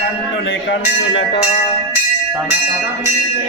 కన్నులే కన్నులట తన కదమించే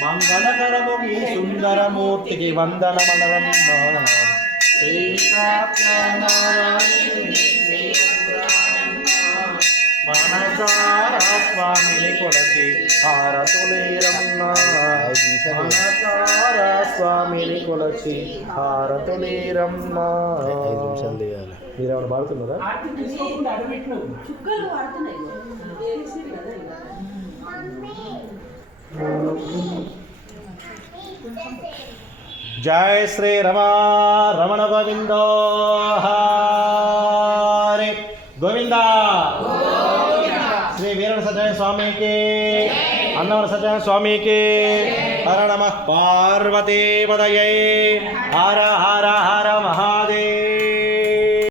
మంగళకరము సుందరమూర్తికి వందన మనరమ్మ మనసారా స్వామిని కొలసి హారతులేరమ్మ స్వామిని కొలసి హారతులేరమ్మ మీరేమైనా పాడుతున్నారా Thank you. జయ శ్రీ రమా రమణ గోవిందో. హరి గోవింద. శ్రీ వీరణ సత్య స్వామికి అన్నవర సత్య స్వామికి హర నమ. పార్వతీ పదయై. హర హర